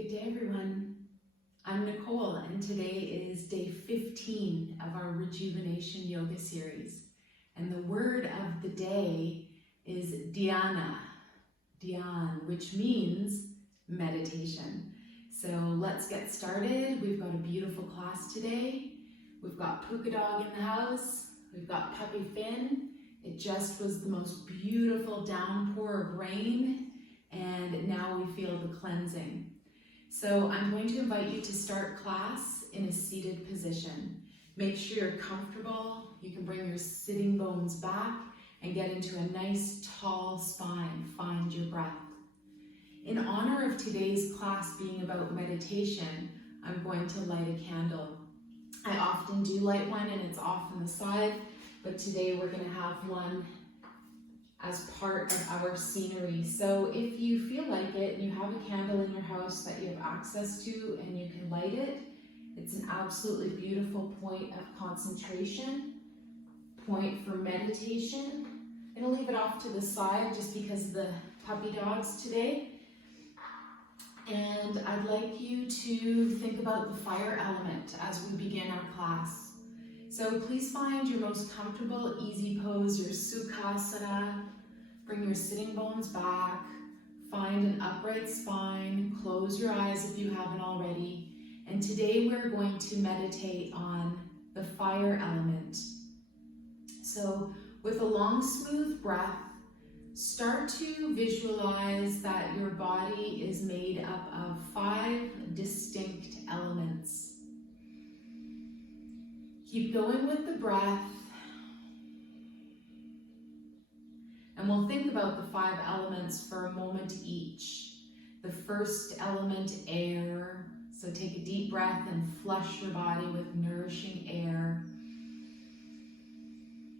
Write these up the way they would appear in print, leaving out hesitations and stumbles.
Good day, everyone. I'm Nicole, and today is day 15 of our Rejuvenation Yoga series. And the word of the day is Dhyana, which means meditation. So let's get started. We've got a beautiful class today. We've got Puka Dog in the house. We've got Puppy Finn. It just was the most beautiful downpour of rain, and now we feel the cleansing. So I'm going to invite you to start class in a seated position. Make sure you're comfortable. You can bring your sitting bones back and get into a nice tall spine. Find your breath. In honor of today's class being about meditation, I'm going to light a candle. I often do light one and it's off on the side, but today we're going to have one as part of our scenery. So if you feel like it and you have a candle in your house that you have access to and you can light it, it's an absolutely beautiful point of concentration, point for meditation. I'm gonna leave it off to the side just because of the puppy dogs today. And I'd like you to think about the fire element as we begin our class. So please find your most comfortable, easy pose, your Sukhasana. Bring your sitting bones back. Find an upright spine. Close your eyes if you haven't already. And today we're going to meditate on the fire element. So with a long, smooth breath, start to visualize that your body is made up of 5 distinct elements. Keep going with the breath. And we'll think about the 5 elements for a moment each. The first element, air. So take a deep breath and flush your body with nourishing air.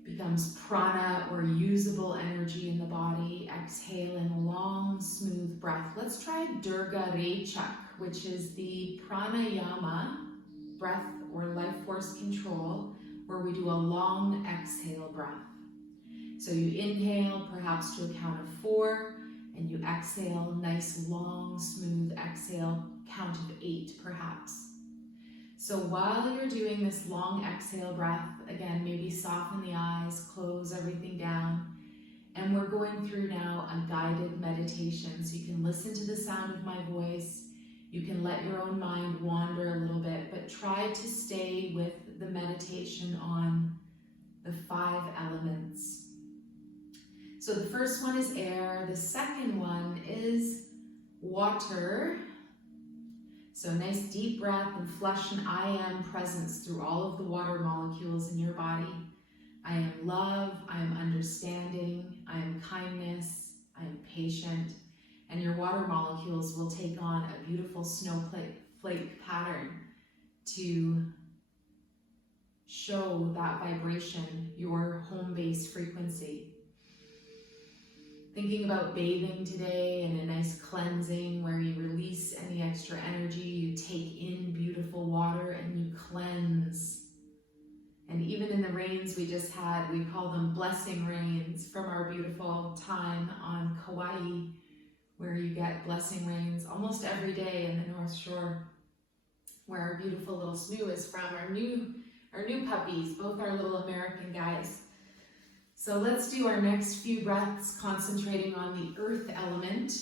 Becomes prana, or usable energy in the body. Exhale in a long, smooth breath. Let's try Durga Rechak, which is the pranayama, breath or life force control, where we do a long exhale breath. So you inhale, perhaps to a count of 4, and you exhale, nice, long, smooth exhale, count of 8, perhaps. So while you're doing this long exhale breath, again, maybe soften the eyes, close everything down, and we're going through now a guided meditation. So you can listen to the sound of my voice, you can let your own mind wander a little bit, but try to stay with the meditation on the 5 elements. So the first one is air, the second one is water. So nice deep breath and flush an I am presence through all of the water molecules in your body. I am love, I am understanding, I am kindness, I am patient. And your water molecules will take on a beautiful snowflake pattern to show that vibration, your home base frequency. Thinking about bathing today and a nice cleansing where you release any extra energy, you take in beautiful water and you cleanse. And even in the rains we just had, we call them blessing rains from our beautiful time on Kauai, where you get blessing rains almost every day in the North Shore, where our beautiful little Snoo is from, our new puppies, both our little American guys. So let's do our next few breaths concentrating on the earth element.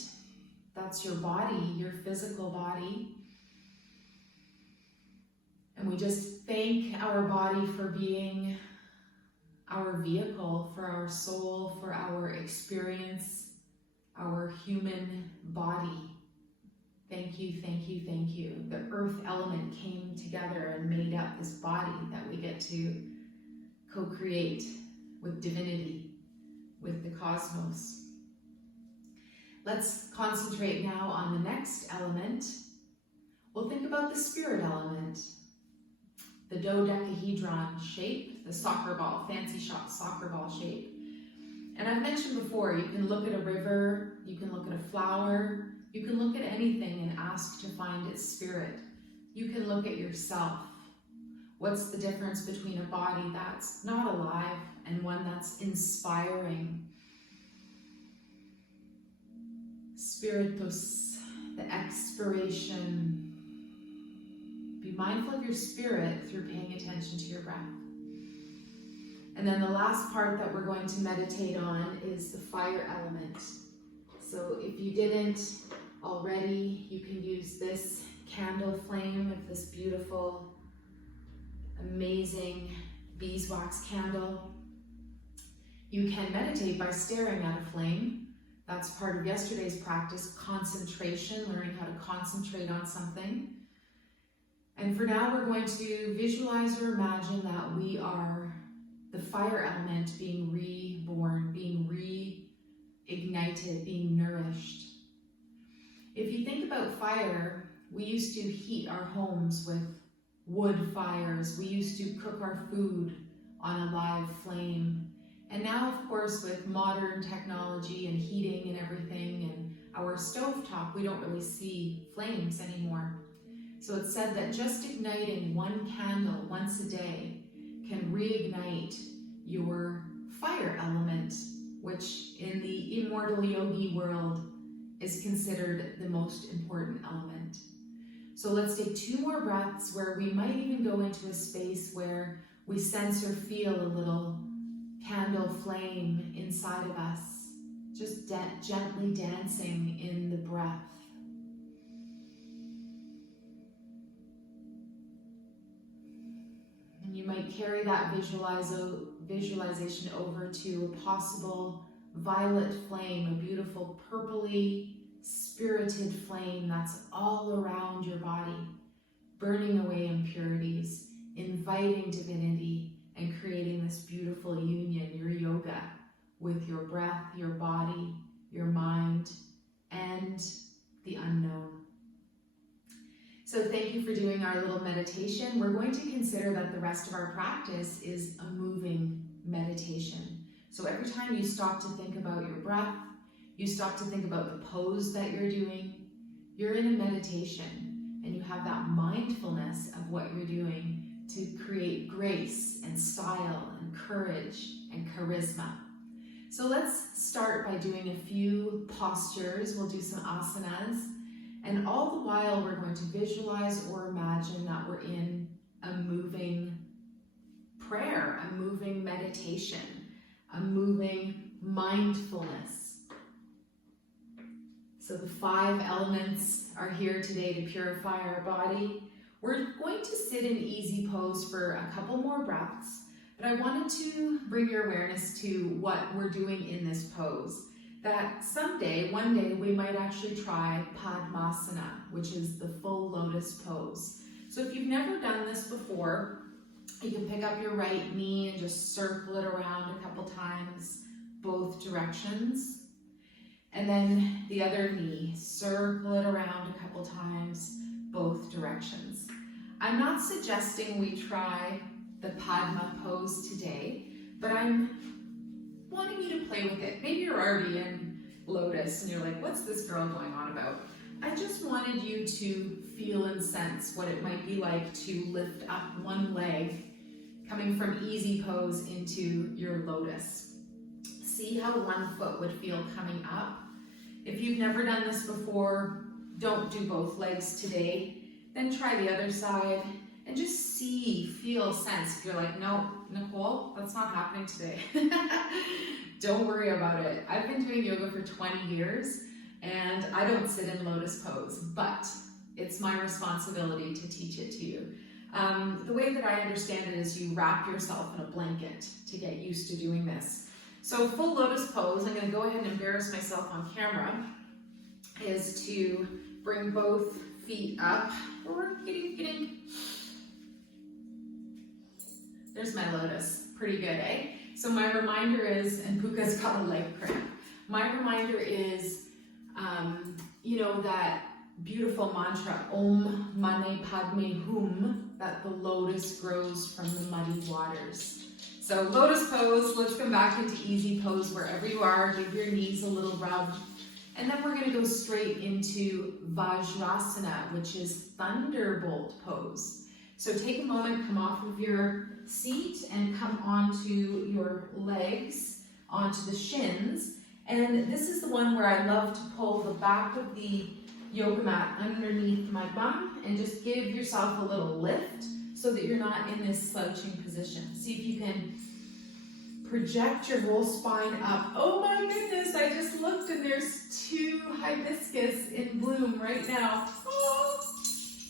That's your body, your physical body. And we just thank our body for being our vehicle, for our soul, for our experience, our human body. Thank you, thank you, thank you. The earth element came together and made up this body that we get to co-create with divinity, with the cosmos. Let's concentrate now on the next element. We'll think about the spirit element, the dodecahedron shape, the soccer ball, fancy shot soccer ball shape. And I've mentioned before, you can look at a river, you can look at a flower, you can look at anything and ask to find its spirit. You can look at yourself. What's the difference between a body that's not alive and one that's inspiring? Spiritus, the expiration. Be mindful of your spirit through paying attention to your breath. And then the last part that we're going to meditate on is the fire element. So if you didn't already, you can use this candle flame of this beautiful, amazing beeswax candle. You can meditate by staring at a flame. That's part of yesterday's practice, concentration, learning how to concentrate on something. And for now, we're going to visualize or imagine that we are the fire element being reborn, being reignited, being nourished. If you think about fire, we used to heat our homes with wood fires. We used to cook our food on a live flame. And now, of course, with modern technology and heating and everything and our stovetop, we don't really see flames anymore. So it's said that just igniting one candle once a day can reignite your fire element, which in the immortal yogi world is considered the most important element. So let's take 2 more breaths where we might even go into a space where we sense or feel a little candle flame inside of us, just gently dancing in the breath. And you might carry that visualization over to a possible violet flame, a beautiful purpley, spirited flame that's all around your body, burning away impurities, inviting divinity, and creating this beautiful union, your yoga, with your breath, your body, your mind, and the unknown. So thank you for doing our little meditation. We're going to consider that the rest of our practice is a moving meditation. So every time you stop to think about your breath, you stop to think about the pose that you're doing, you're in a meditation and you have that mindfulness of what you're doing to create grace and style and courage and charisma. So let's start by doing a few postures. We'll do some asanas. And all the while we're going to visualize or imagine that we're in a moving prayer, a moving meditation, a moving mindfulness. So the 5 elements are here today to purify our body. We're going to sit in easy pose for a couple more breaths, but I wanted to bring your awareness to what we're doing in this pose. That someday, one day, we might actually try Padmasana, which is the full lotus pose. So if you've never done this before, you can pick up your right knee and just circle it around a couple times, both directions. And then the other knee, circle it around a couple times, both directions. I'm not suggesting we try the Padma pose today, but I'm wanting you to play with it. Maybe you're already in lotus and you're like, what's this girl going on about? I just wanted you to feel and sense what it might be like to lift up one leg, coming from easy pose into your lotus. See how one foot would feel coming up. If you've never done this before, don't do both legs today. Then try the other side and just see, feel, sense. If you're like, no, Nicole, that's not happening today. Don't worry about it. I've been doing yoga for 20 years and I don't sit in lotus pose, but it's my responsibility to teach it to you. The way that I understand it is you wrap yourself in a blanket to get used to doing this. So full lotus pose, I'm going to go ahead and embarrass myself on camera, is to bring both feet up. Getting. There's my lotus. Pretty good, eh? So my reminder is, and Puka's got a leg cramp. My reminder is, that beautiful mantra, Om Mani Padme Hum, that the lotus grows from the muddy waters. So lotus pose, let's come back into easy pose wherever you are. Give your knees a little rub. And then we're going to go straight into Vajrasana, which is thunderbolt pose. So take a moment, come off of your seat and come onto your legs, onto the shins. And this is the one where I love to pull the back of the yoga mat underneath my bum and just give yourself a little lift so that you're not in this slouching position. See if you can project your whole spine up. Oh my goodness, I just looked and there's 2 hibiscus in bloom right now. Oh,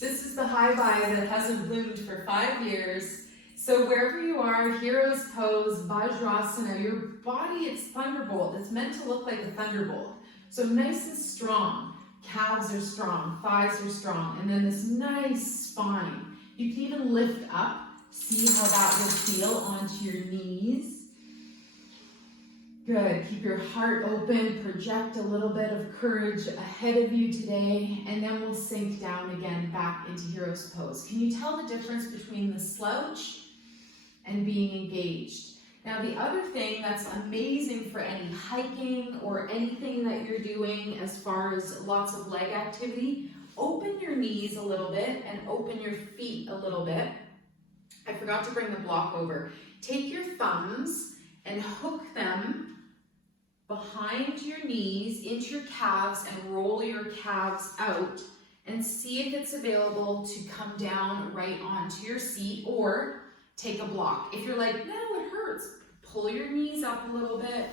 this is the hibiscus that hasn't bloomed for 5 years. So wherever you are, hero's pose, vajrasana, your body, it's thunderbolt. It's meant to look like a thunderbolt. So nice and strong. Calves are strong, thighs are strong, and then this nice spine. You can even lift up. See how that will feel onto your knees. Good, keep your heart open, project a little bit of courage ahead of you today, and then we'll sink down again back into hero's pose. Can you tell the difference between the slouch and being engaged? Now the other thing that's amazing for any hiking or anything that you're doing as far as lots of leg activity, open your knees a little bit and open your feet a little bit. I forgot to bring the block over. Take your thumbs and hook them behind your knees into your calves and roll your calves out and see if it's available to come down right onto your seat or take a block. If you're like, no, it hurts, pull your knees up a little bit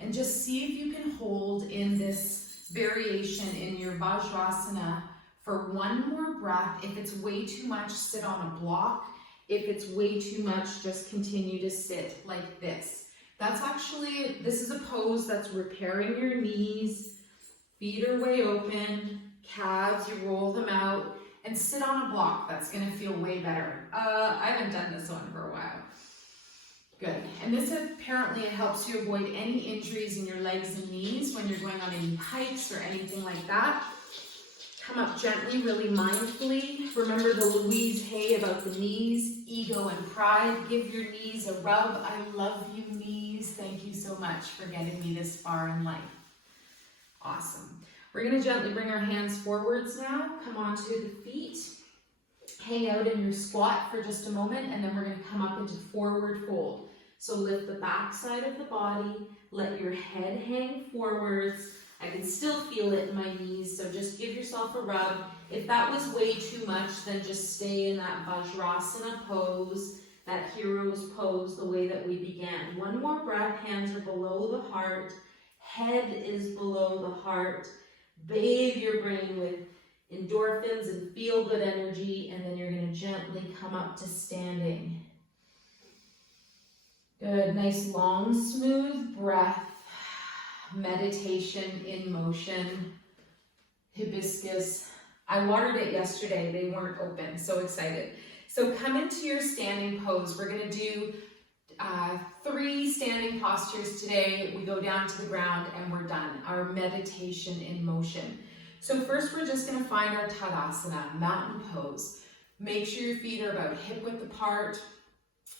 and just see if you can hold in this variation in your vajrasana for 1 more breath. If it's way too much, sit on a block. If it's way too much, just continue to sit like this. This is a pose that's repairing your knees, feet are way open, calves, you roll them out, and sit on a block. That's gonna feel way better. I haven't done this one for a while. Good, and this apparently helps you avoid any injuries in your legs and knees when you're going on any hikes or anything like that. Come up gently, really mindfully. Remember the Louise Hay about the knees, ego and pride. Give your knees a rub. I love you, knees. Thank you so much for getting me this far in life. Awesome. We're going to gently bring our hands forwards now. Come onto the feet. Hang out in your squat for just a moment, and then we're going to come up into forward fold. So lift the back side of the body. Let your head hang forwards. I can still feel it in my knees, so just give yourself a rub. If that was way too much, then just stay in that vajrasana pose, that hero's pose, the way that we began. 1 more breath, hands are below the heart, head is below the heart. Bathe your brain with endorphins and feel-good energy, and then you're going to gently come up to standing. Good, nice long, smooth breath. Meditation in motion, hibiscus. I watered it yesterday, they weren't open, so excited. So come into your standing pose. We're gonna do 3 standing postures today. We go down to the ground and we're done. Our meditation in motion. So first we're just gonna find our Tadasana, mountain pose. Make sure your feet are about hip width apart.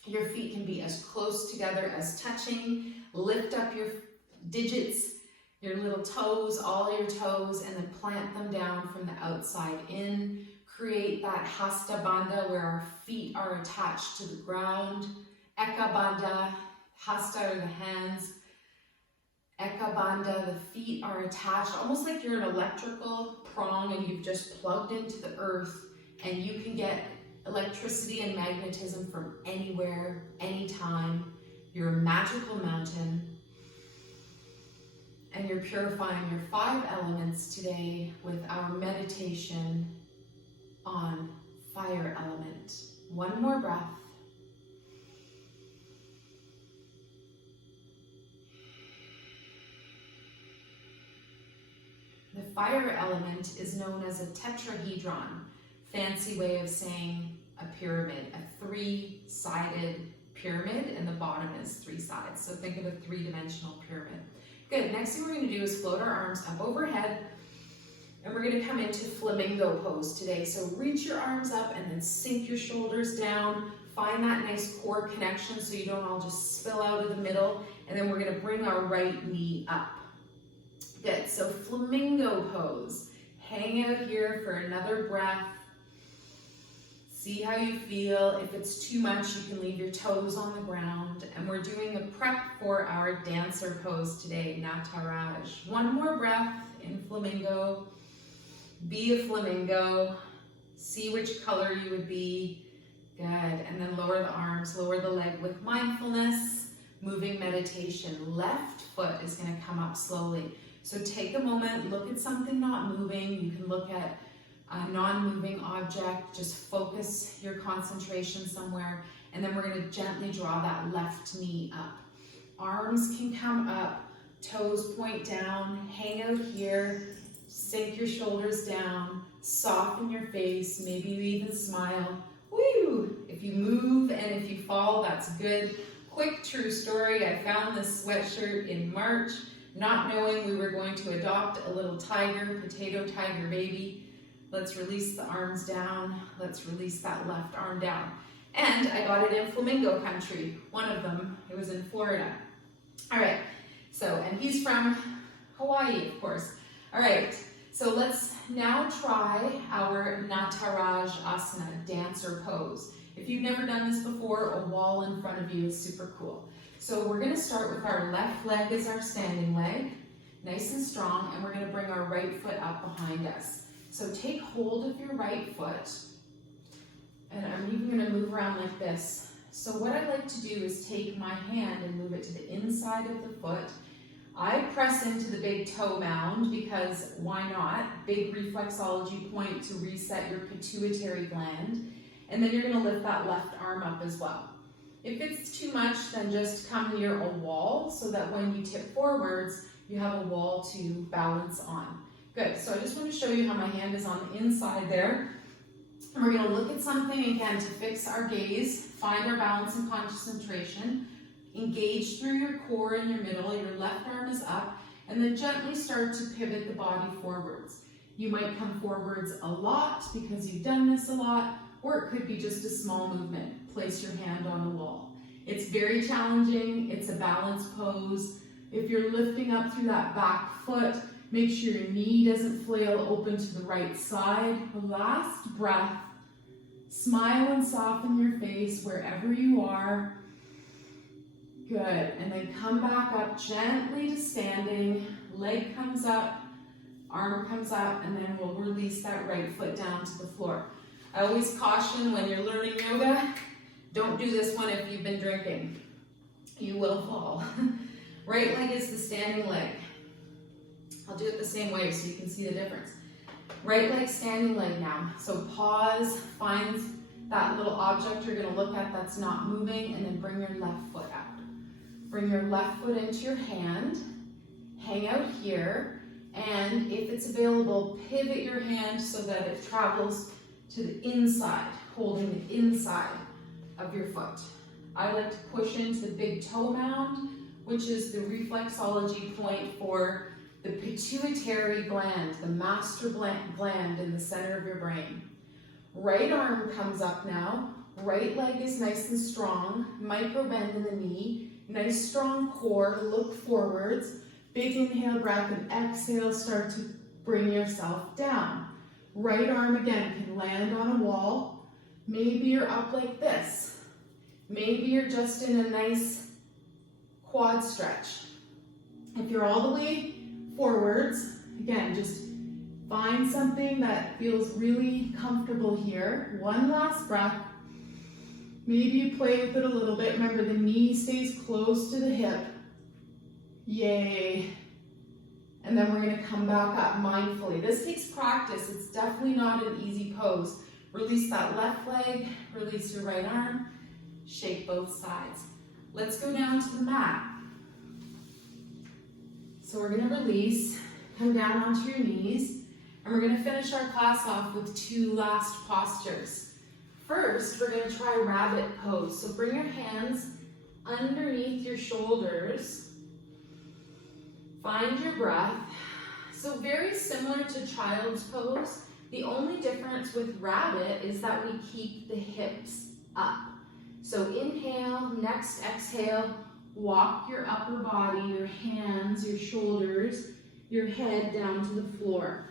Your feet can be as close together as touching. Lift up your digits, your little toes, all your toes, and then plant them down from the outside in. Create that Hasta Bandha where our feet are attached to the ground. Eka Bandha, Hasta are the hands. Eka Bandha, the feet are attached, almost like you're an electrical prong and you've just plugged into the earth, and you can get electricity and magnetism from anywhere, anytime. You're a magical mountain. And you're purifying your 5 elements today with our meditation on fire element. 1 more breath. The fire element is known as a tetrahedron, fancy way of saying a pyramid, a 3-sided pyramid, and the bottom is 3 sides. So think of a 3-dimensional pyramid. Good, next thing we're going to do is float our arms up overhead, and we're going to come into flamingo pose today. So reach your arms up and then sink your shoulders down. Find that nice core connection so you don't all just spill out of the middle, and then we're going to bring our right knee up. Good, so flamingo pose. Hang out here for another breath. See how you feel. If it's too much, you can leave your toes on the ground. And we're doing a prep for our dancer pose today, Nataraj. 1 more breath in flamingo. Be a flamingo. See which color you would be. Good. And then lower the arms, lower the leg with mindfulness, moving meditation. Left foot is going to come up slowly. So take a moment, look at something not moving. You can look at a non-moving object. Just focus your concentration somewhere. And then we're going to gently draw that left knee up. Arms can come up, toes point down, hang out here, sink your shoulders down, soften your face, maybe you even smile. Woo! If you move and if you fall, that's good. Quick true story, I found this sweatshirt in March, not knowing we were going to adopt a little tiger, potato tiger baby. Let's release the arms down, let's release that left arm down. And I got it in flamingo country, one of them, it was in Florida. All right, so, and he's from Hawaii, of course. All right, so let's now try our Nataraj Asana, dancer pose. If you've never done this before, a wall in front of you is super cool. So we're gonna start with our left leg as our standing leg, nice and strong, and we're gonna bring our right foot up behind us. So take hold of your right foot, and I'm even gonna move around like this. So what I like to do is take my hand and move it to the inside of the foot. I press into the big toe mound because why not? Big reflexology point to reset your pituitary gland. And then you're gonna lift that left arm up as well. If it's too much, then just come near a wall so that when you tip forwards, you have a wall to balance on. Good, so I just want to show you how my hand is on the inside there. And we're gonna look at something again to fix our gaze, find our balance and concentration, engage through your core in your middle, your left arm is up, and then gently start to pivot the body forwards. You might come forwards a lot because you've done this a lot, or it could be just a small movement. Place your hand on the wall. It's very challenging, it's a balance pose. If you're lifting up through that back foot, make sure your knee doesn't flail open to the right side. Last breath. Smile and soften your face wherever you are. Good, and then come back up gently to standing. Leg comes up, arm comes up, and then we'll release that right foot down to the floor. I always caution when you're learning yoga, don't do this one if you've been drinking. You will fall. Right leg is the standing leg. I'll do it the same way so you can see the difference. Right leg, standing leg now. So pause, find that little object you're gonna look at that's not moving, and then bring your left foot out. Bring your left foot into your hand, hang out here, and if it's available, pivot your hand so that it travels to the inside, holding the inside of your foot. I like to push into the big toe mound, which is the reflexology point for the pituitary gland, the master gland in the center of your brain. Right arm comes up now. Right leg is nice and strong. Micro bend in the knee. Nice strong core. Look forwards. Big inhale breath and exhale. Start to bring yourself down. Right arm again can land on a wall. Maybe you're up like this. Maybe you're just in a nice quad stretch. If you're all the way forwards, again, just find something that feels really comfortable here. One last breath. Maybe you play with it a little bit. Remember, the knee stays close to the hip. Yay. And then we're gonna come back up mindfully. This takes practice. It's definitely not an easy pose. Release that left leg, release your right arm, shake both sides. Let's go down to the mat. So we're gonna release, come down onto your knees, and we're gonna finish our class off with two last postures. First, we're gonna try rabbit pose. So bring your hands underneath your shoulders. Find your breath. So very similar to child's pose. The only difference with rabbit is that we keep the hips up. So inhale, next exhale, walk your upper body, your hands, your shoulders, your head down to the floor.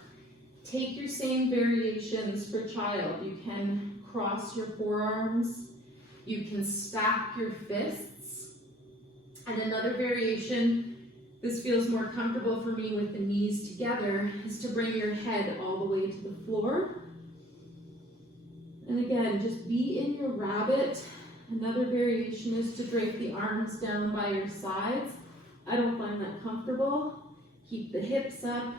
Take your same variations for child. You can cross your forearms. You can stack your fists. And another variation, this feels more comfortable for me with the knees together, is to bring your head all the way to the floor. And again, just be in your rabbit. Another variation is to drape the arms down by your sides. I don't find that comfortable. Keep the hips up.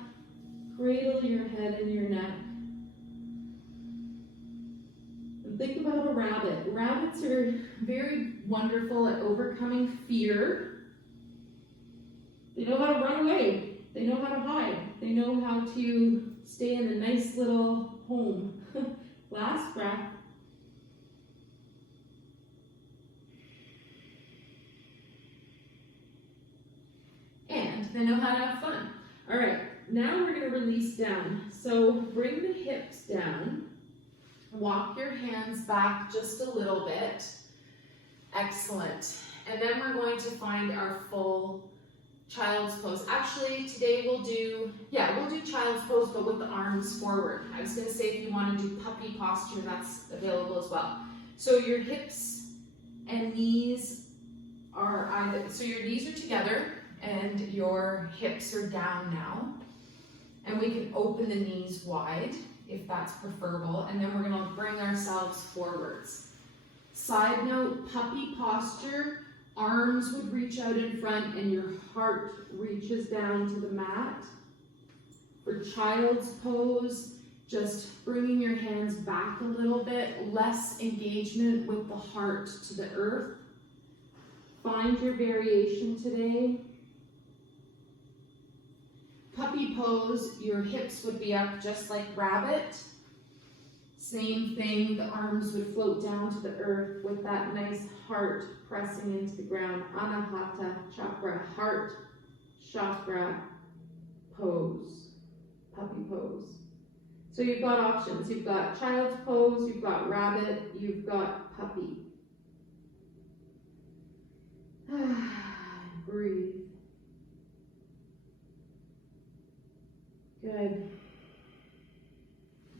Cradle your head and your neck. And think about a rabbit. Rabbits are very wonderful at overcoming fear. They know how to run away. They know how to hide. They know how to stay in a nice little home. Last breath. And they know how to have fun. All right, now we're going to release down. So bring the hips down. Walk your hands back just a little bit. Excellent. And then we're going to find our full child's pose. Actually, today we'll do child's pose, but with the arms forward. I was going to say if you want to do puppy posture, that's available as well. So your hips and knees are your knees are together and your hips are down now. And we can open the knees wide if that's preferable. And then we're going to bring ourselves forwards. Side note, puppy posture. Arms would reach out in front and your heart reaches down to the mat. For child's pose, just bringing your hands back a little bit, less engagement with the heart to the earth. Find your variation today. Puppy pose, your hips would be up just like rabbit. Same thing, the arms would float down to the earth with that nice heart pressing into the ground. Anahata chakra, heart chakra pose, puppy pose. So you've got options. You've got child's pose, you've got rabbit, you've got puppy. Breathe. Good.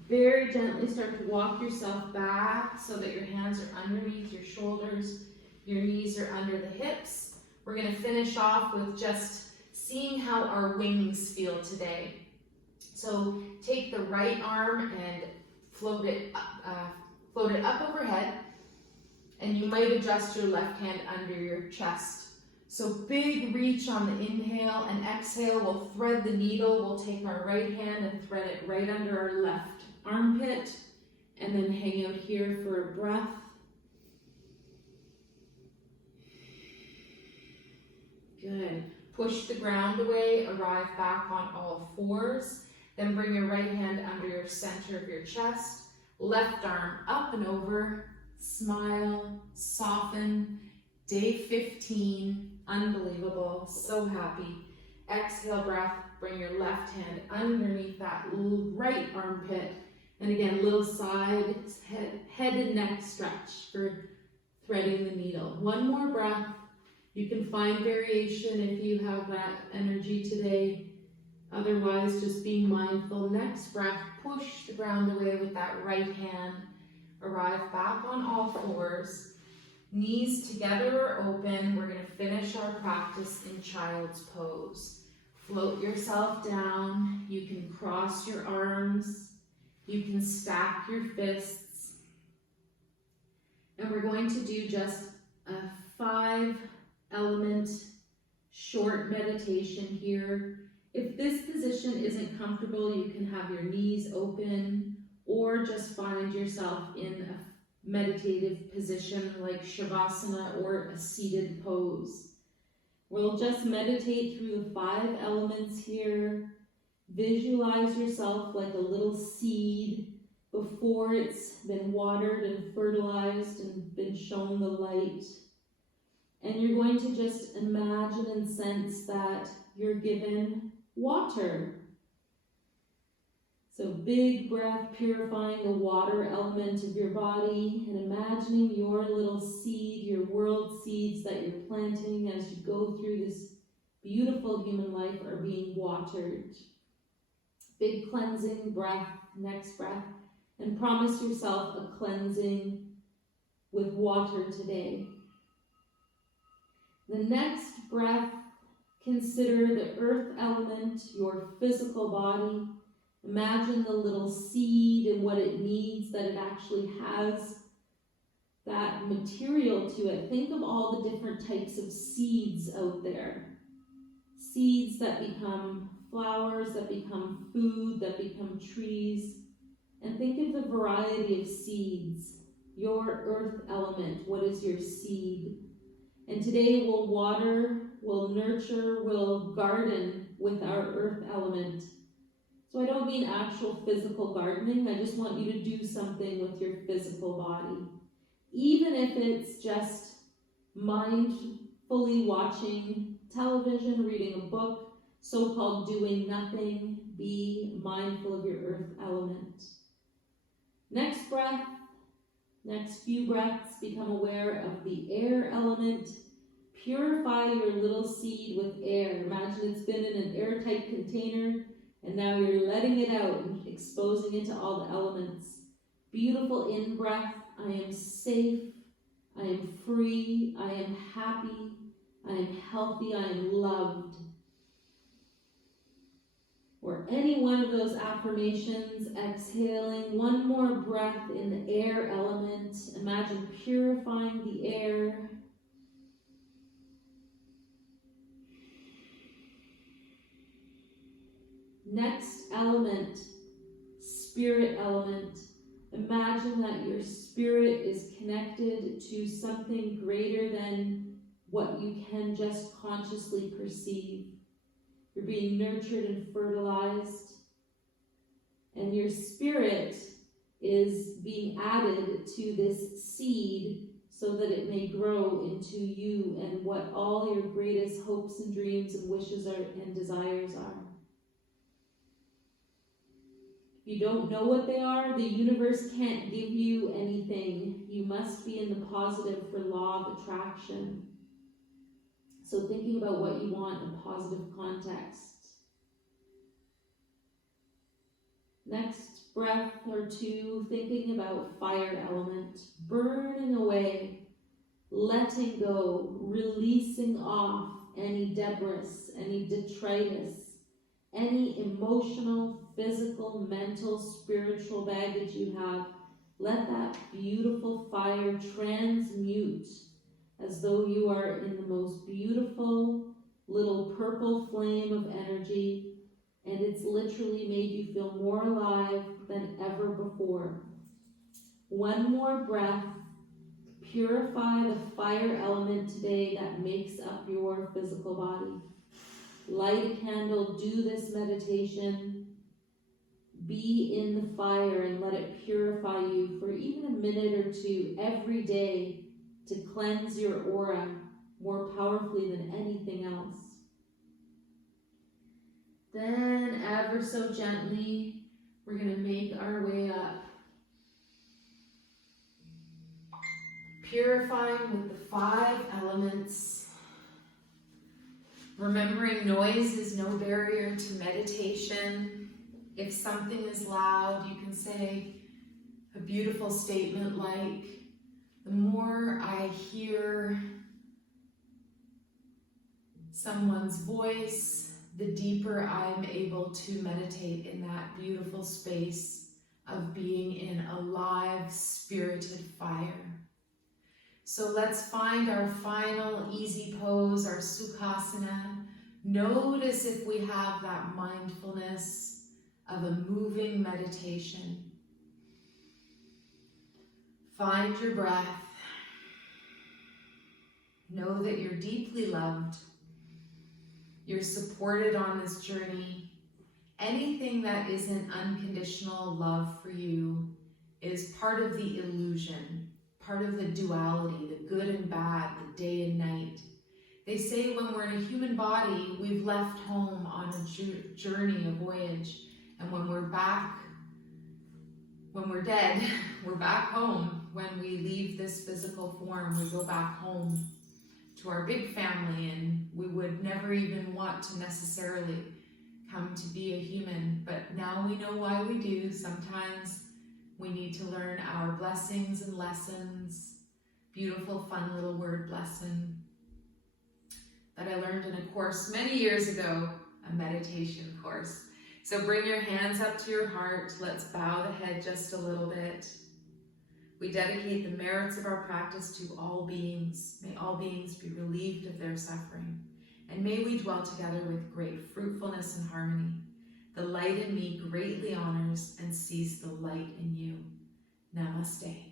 Very gently start to walk yourself back so that your hands are underneath your shoulders, your knees are under the hips. We're going to finish off with just seeing how our wings feel today. So take the right arm and float it up overhead, and you might adjust your left hand under your chest. So big reach on the inhale, and exhale, we'll thread the needle. We'll take our right hand and thread it right under our left armpit, and then hang out here for a breath. Good. Push the ground away, arrive back on all fours. Then bring your right hand under your center of your chest. Left arm up and over. Smile, soften. Day 15, unbelievable, so happy. Exhale breath, bring your left hand underneath that right armpit. And again, little side, head and neck stretch for threading the needle. One more breath. You can find variation if you have that energy today. Otherwise, just being mindful. Next breath, push the ground away with that right hand. Arrive back on all fours. Knees together or open. We're going to finish our practice in child's pose. Float yourself down. You can cross your arms. You can stack your fists. And we're going to do just a 5-element short meditation here. If this position isn't comfortable, you can have your knees open or just find yourself in a meditative position like Shavasana or a seated pose. We'll just meditate through the 5 elements here. Visualize yourself like a little seed before it's been watered and fertilized and been shown the light. And you're going to just imagine and sense that you're given water. So big breath, purifying the water element of your body and imagining your little seed, your world seeds that you're planting as you go through this beautiful human life are being watered. Big cleansing breath, next breath, and promise yourself a cleansing with water today. The next breath consider the earth element, your physical body. Imagine the little seed and what it needs, that it actually has that material to it. Think of all the different types of seeds out there. Seeds that become flowers, that become food, that become trees. And think of the variety of seeds. Your earth element, what is your seed? And today we'll water, we'll nurture, we'll garden with our earth element. So I don't mean actual physical gardening, I just want you to do something with your physical body. Even if it's just mindfully watching television, reading a book, so-called doing nothing, be mindful of your earth element. Next breath, next few breaths, become aware of the air element. Purify your little seed with air. Imagine it's been in an airtight container, and now you're letting it out and exposing it to all the elements. Beautiful in-breath. I am safe. I am free. I am happy. I am healthy. I am loved. Or any one of those affirmations, exhaling one more breath in the air element. Imagine purifying the air. Next element, spirit element. Imagine that your spirit is connected to something greater than what you can just consciously perceive. You're being nurtured and fertilized, and your spirit is being added to this seed so that it may grow into you and what all your greatest hopes and dreams and wishes are and desires are. If you don't know what they are, the universe can't give you anything. You must be in the positive for law of attraction. So thinking about what you want in a positive context. Next breath or two, thinking about fire element, burning away, letting go, releasing off any debris, any detritus, any emotional, physical, mental, spiritual baggage you have. Let that beautiful fire transmute as though you are in the most beautiful little purple flame of energy, and it's literally made you feel more alive than ever before. One more breath. Purify the fire element today that makes up your physical body. Light a candle, do this meditation. Be in the fire and let it purify you for even a minute or two every day to cleanse your aura more powerfully than anything else. Then, ever so gently, we're going to make our way up. Purifying with the 5 elements. Remembering noise is no barrier to meditation. If something is loud, you can say a beautiful statement like, the more I hear someone's voice, the deeper I'm able to meditate in that beautiful space of being in a live, spirited fire. So let's find our final easy pose, our Sukhasana. Notice if we have that mindfulness of a moving meditation. Find your breath. Know that you're deeply loved. You're supported on this journey. Anything that isn't unconditional love for you is part of the illusion, part of the duality, the good and bad, the day and night. They say when we're in a human body, we've left home on a journey, a voyage, and when we're back, when we're dead, we're back home. When we leave this physical form, we go back home to our big family, and we would never even want to necessarily come to be a human, but now we know why we do. Sometimes we need to learn our blessings and lessons. Beautiful, fun little word, lesson. that I learned in a course many years ago, a meditation course. So bring your hands up to your heart. Let's bow the head just a little bit. We dedicate the merits of our practice to all beings. May all beings be relieved of their suffering. And may we dwell together with great fruitfulness and harmony. The light in me greatly honors and sees the light in you. Namaste.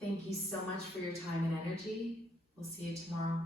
Thank you so much for your time and energy. We'll see you tomorrow.